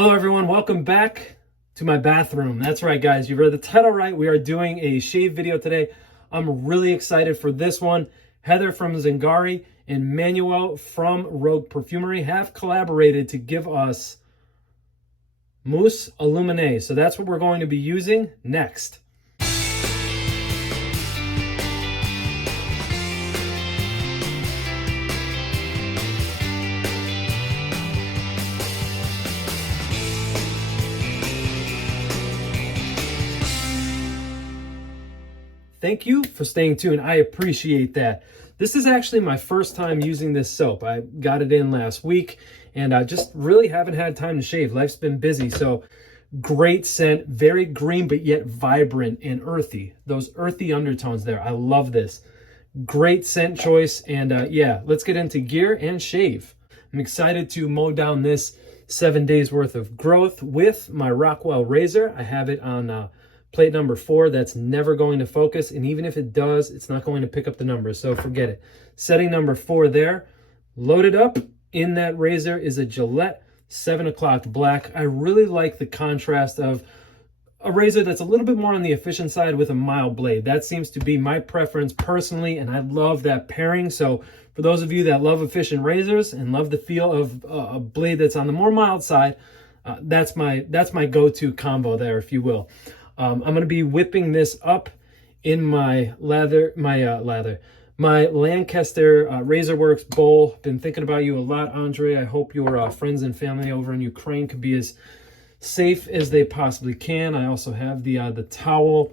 Hello everyone, welcome back to my bathroom. That's right guys, you read the title right. We are doing a shave video today. I'm really excited for this one. Heather from Zingari and Manuel from Rogue Perfumery have collaborated to give us Mousse Illuminee. So that's what we're going to be using next. Thank you for staying tuned. I appreciate that. This is actually my first time using this soap. I got it in last week and I just really haven't had time to shave. Life's been busy. So great scent, very green, but yet vibrant and earthy. Those earthy undertones there. I love this. Great scent choice. And yeah, let's get into gear and shave. I'm excited to mow down this 7 days worth of growth with my Rockwell razor. I have it on plate number 4. That's never going to focus, and even if it does, it's not going to pick up the numbers, so forget it. Setting number 4 there. Loaded up in that razor is a Gillette 7 o'clock black. I really like the contrast of a razor that's a little bit more on the efficient side with a mild blade. That seems to be my preference personally, and I love that pairing. So for those of you that love efficient razors and love the feel of a blade that's on the more mild side, that's my go-to combo there, if you will. I'm going to be whipping this up in my Lancaster Razorworks bowl. Been thinking about you a lot, Andre. I hope your friends and family over in Ukraine could be as safe as they possibly can. I also have the towel.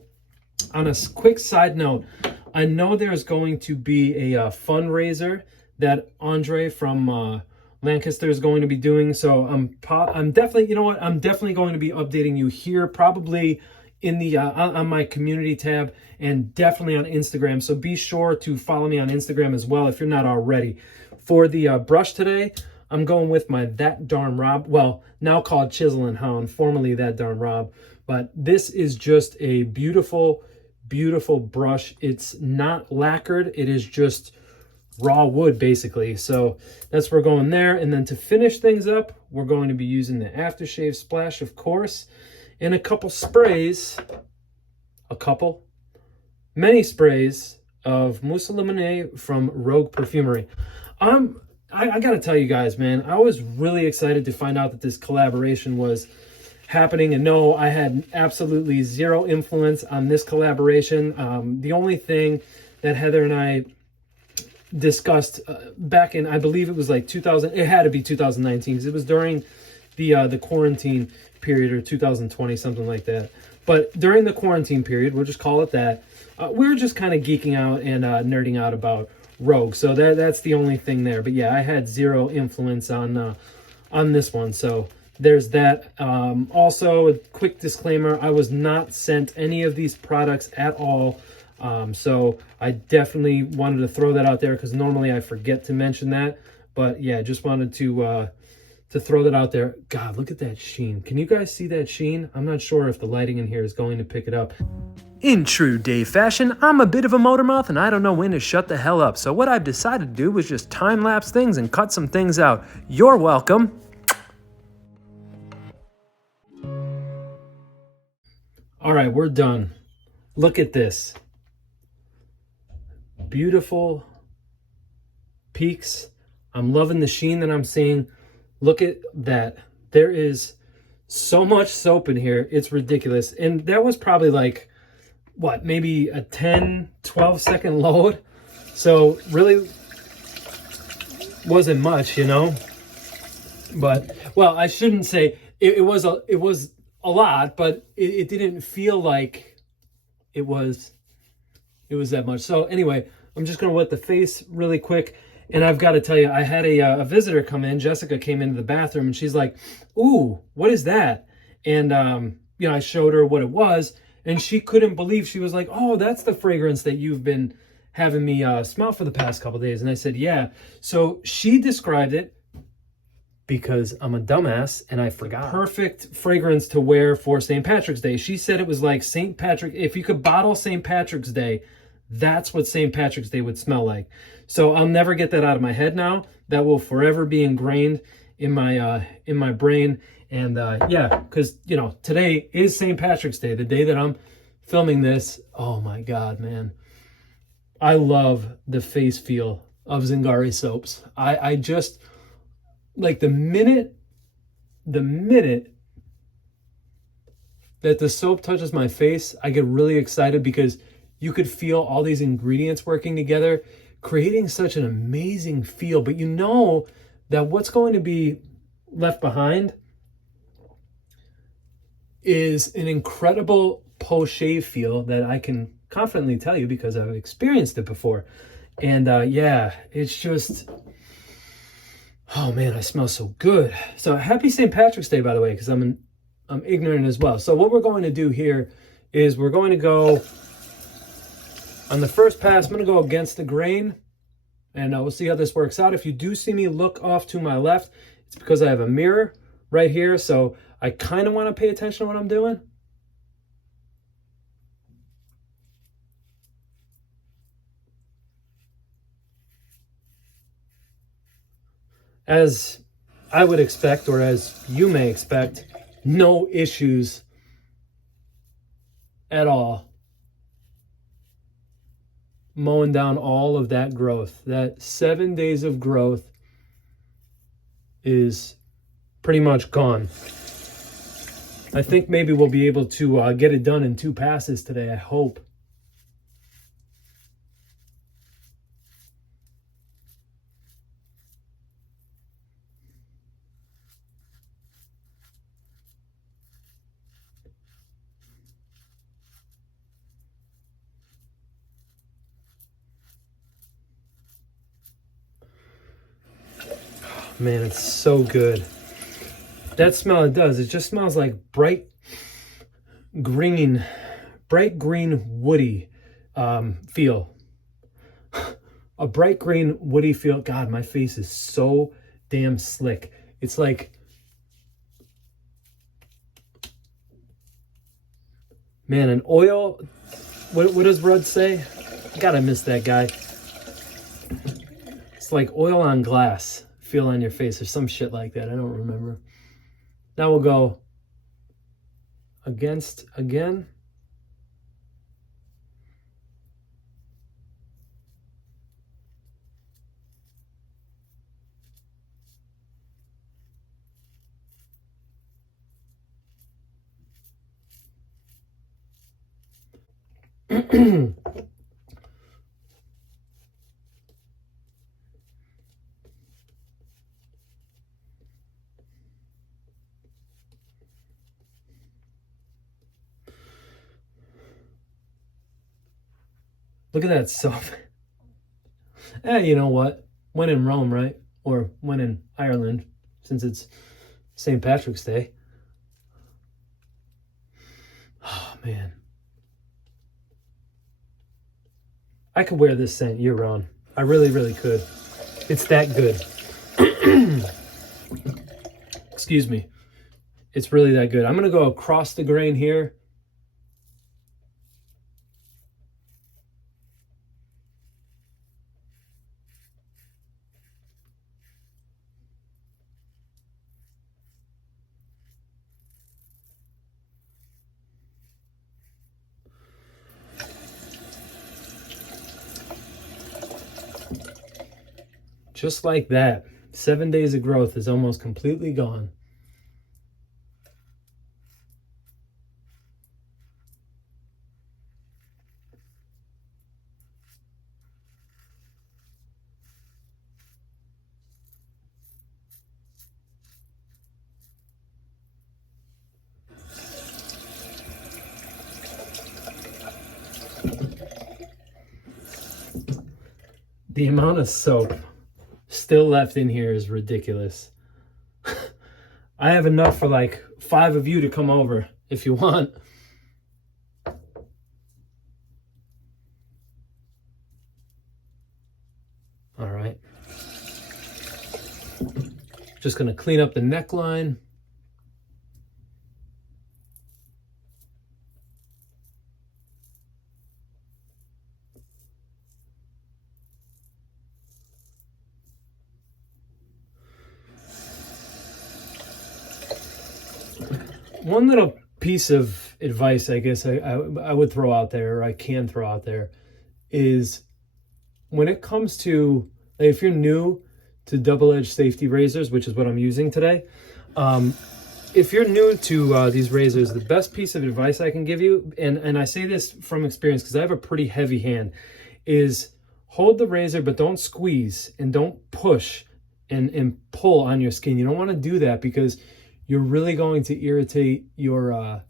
On a quick side note, I know there's going to be a fundraiser that Andre from Lancaster is going to be doing. So I'm definitely, you know what? I'm definitely going to be updating you here, probably in the on my community tab, and definitely on Instagram. So be sure to follow me on Instagram as well if you're not already. For the brush today, I'm going with my That Darn Rob, well, now called Chisel and Hound, formerly That Darn Rob. But this is just a beautiful, beautiful brush. It's not lacquered. It is just raw wood, basically. So that's where we're going there. And then to finish things up, we're going to be using the aftershave splash, of course, and a couple sprays, many sprays of Mousse Illuminee from Rogue Perfumery. I gotta tell you guys, man, I was really excited to find out that this collaboration was happening. And no, I had absolutely zero influence on this collaboration. The only thing that Heather and I discussed back in, I believe it was like 2000, it had to be 2019, because it was during the quarantine period, or 2020, something like that. But during the quarantine period, we'll just call it that, we were just kind of geeking out and nerding out about Rogue. So that's the only thing there. But yeah, I had zero influence on this one. So there's that. Also, a quick disclaimer, I was not sent any of these products at all. So I definitely wanted to throw that out there, because normally I forget to mention that. But yeah, just wanted to throw that out there. God, look at that sheen. Can you guys see that sheen? I'm not sure if the lighting in here is going to pick it up. In true Dave fashion, I'm a bit of a motor mouth and I don't know when to shut the hell up. So what I've decided to do was just time-lapse things and cut some things out. You're welcome. All right, we're done. Look at this. Beautiful peaks. I'm loving the sheen that I'm seeing. Look at that. There is so much soap in here. It's ridiculous. And that was probably like, what, maybe a 10, 12 second load. So really wasn't much, you know. But, well, I shouldn't say it was a lot, but it didn't feel like it was that much. So anyway, I'm just going to wet the face really quick. And I've got to tell you, I had a visitor come in. Jessica came into the bathroom and she's like, ooh, what is that? And, you know, I showed her what it was and she couldn't believe. She was like, oh, that's the fragrance that you've been having me smell for the past couple of days. And I said, yeah. So she described it, because I'm a dumbass and I forgot. Perfect fragrance to wear for St. Patrick's Day. She said it was like St. Patrick. If you could bottle St. Patrick's Day, that's what St. Patrick's Day would smell like. So I'll never get that out of my head now. That will forever be ingrained in my brain. And yeah, because, you know, today is St. Patrick's Day, the day that I'm filming this. Oh my God, man. I love the face feel of Zingari soaps. I just, like the minute that the soap touches my face, I get really excited because you could feel all these ingredients working together, creating such an amazing feel. But you know that what's going to be left behind is an incredible post-shave feel that I can confidently tell you because I've experienced it before. And yeah, it's just, oh man, I smell so good. So happy St. Patrick's Day, by the way, because I'm ignorant as well. So what we're going to do here is we're going to go on the first pass. I'm going to go against the grain, and we'll see how this works out. If you do see me look off to my left, it's because I have a mirror right here, so I kind of want to pay attention to what I'm doing. As I would expect, or as you may expect, no issues at all. Mowing down all of that growth. That 7 days of growth is pretty much gone. I think maybe we'll be able to get it done in 2 passes today, I hope. Man, it's so good. That smell it does, it just smells like bright green woody feel. A bright green woody feel. God, my face is so damn slick. It's like, man, an oil, what does Rudd say? God, I miss that guy. It's like oil on glass feel on your face or some shit like that. I don't remember. Now we'll go against again. Look at that soap. You know what? When in Rome, right? Or when in Ireland, since it's St. Patrick's Day. Oh, man. I could wear this scent year-round. I really, really could. It's that good. Excuse me. It's really that good. I'm going to go across the grain here. Just like that. 7 days of growth is almost completely gone. The amount of soap still left in here is ridiculous. I have enough for like 5 of you to come over if you want. All right. Just gonna clean up the neckline. one little piece of advice I guess I would throw out there, or I can throw out there, is when it comes to, like, if you're new to double-edged safety razors, which is what I'm using today, if you're new to these razors, the best piece of advice I can give you, and I say this from experience because I have a pretty heavy hand, is hold the razor, but don't squeeze and don't push and pull on your skin. You don't want to do that because you're really going to irritate your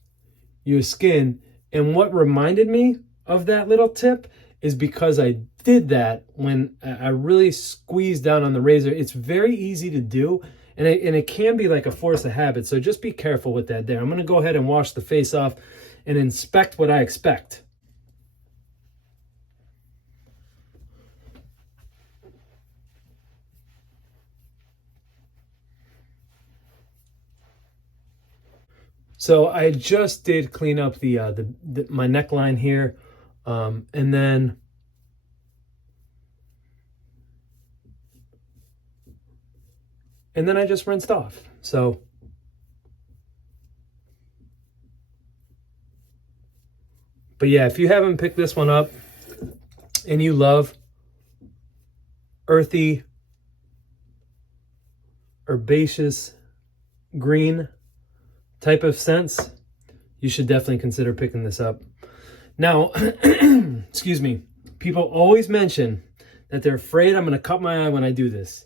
skin. And what reminded me of that little tip is because I did that when I really squeezed down on the razor. It's very easy to do, and it can be like a force of habit. So just be careful with that there. I'm going to go ahead and wash the face off and inspect what I expect. So I just did clean up my neckline here, and then I just rinsed off. So but yeah, if you haven't picked this one up and you love earthy, herbaceous, green type of scents, you should definitely consider picking this up. Now, excuse me, people always mention that they're afraid I'm going to cut my eye when I do this.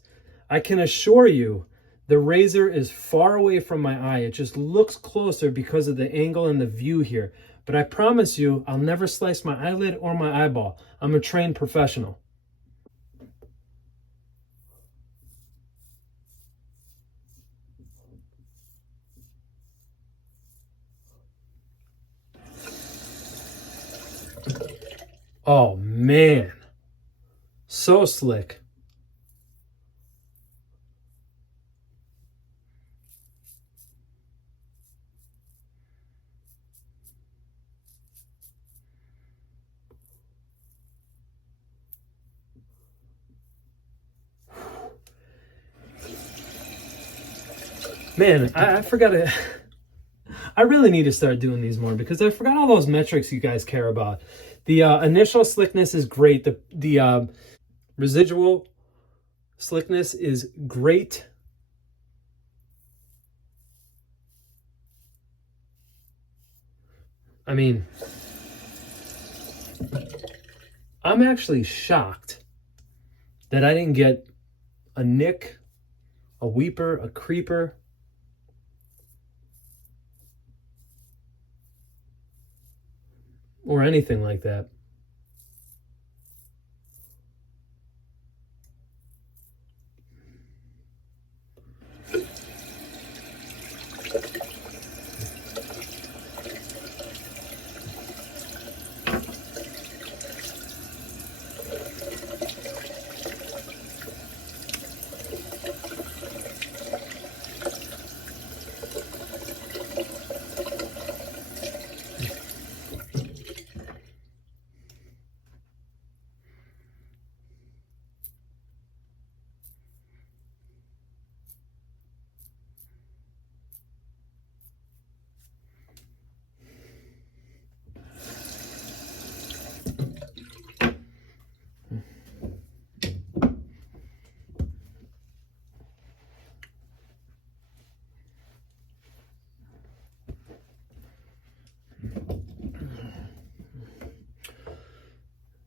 I can assure you the razor is far away from my eye. It just looks closer because of the angle and the view here. But I promise you, I'll never slice my eyelid or my eyeball. I'm a trained professional. Oh man, so slick. Man, I forgot to, I really need to start doing these more because I forgot all those metrics you guys care about. The initial slickness is great. The residual slickness is great. I mean, I'm actually shocked that I didn't get a nick, a weeper, a creeper, or anything like that.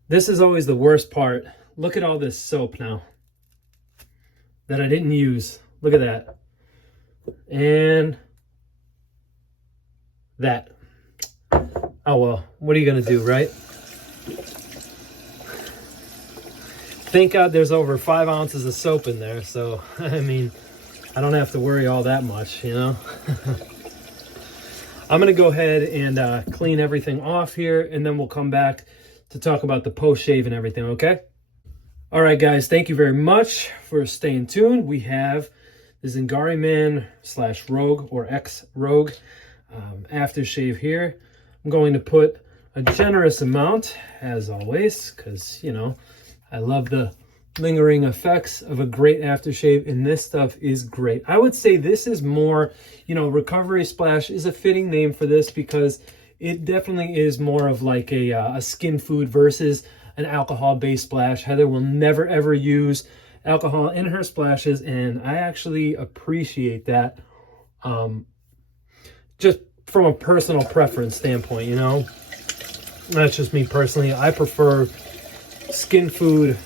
This is always the worst part. Look at all this soap now that I didn't use. Look at that. And that. Oh well, what are you gonna do, right? Thank God there's over 5 ounces of soap in there, so I mean, I don't have to worry all that much, you know? I'm gonna go ahead and clean everything off here, and then we'll come back to talk about the post-shave and everything, okay? All right, guys, thank you very much for staying tuned. We have the Zingari Man / Rogue or ex-Rogue aftershave here. I'm going to put a generous amount, as always, because, you know, I love the lingering effects of a great aftershave, and this stuff is great. I would say this is more, you know, Recovery Splash is a fitting name for this because it definitely is more of like a skin food versus an alcohol-based splash. Heather will never ever use alcohol in her splashes, and I actually appreciate that, just from a personal preference standpoint, you know. That's just me personally. I prefer skin food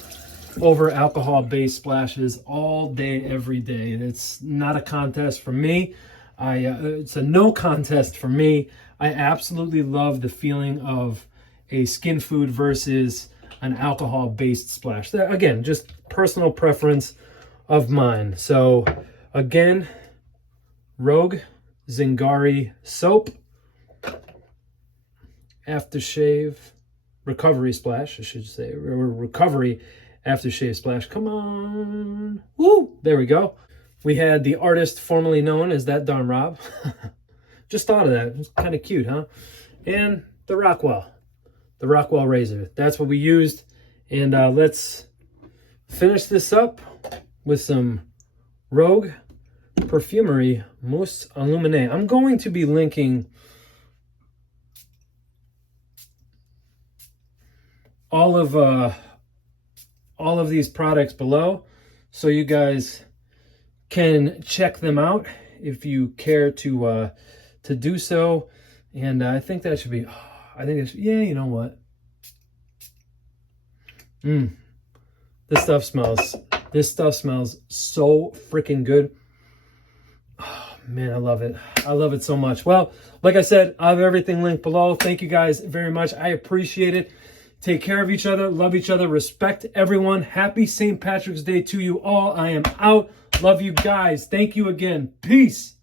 over alcohol-based splashes all day, every day. It's not a contest for me. It's a no contest for me. I absolutely love the feeling of a skin food versus an alcohol-based splash. That, again, just personal preference of mine. So again, Rogue Zingari soap, aftershave, recovery splash, I should say, or recovery aftershave splash. Come on. Woo! There we go. We had the artist formerly known as That Darn Rob. Just thought of that. It's kind of cute, huh? And the Rockwell Razor. That's what we used. And let's finish this up with some Rogue Perfumery Mousse Illuminee. I'm going to be linking all of these products below, so you guys can check them out if you care to do so. And I think that should be, yeah, you know what? This stuff smells so freaking good. Oh, man, I love it. I love it so much. Well, like I said, I have everything linked below. Thank you guys very much. I appreciate it. Take care of each other, love each other, respect everyone. Happy St. Patrick's Day to you all. I am out. Love you guys. Thank you again. Peace.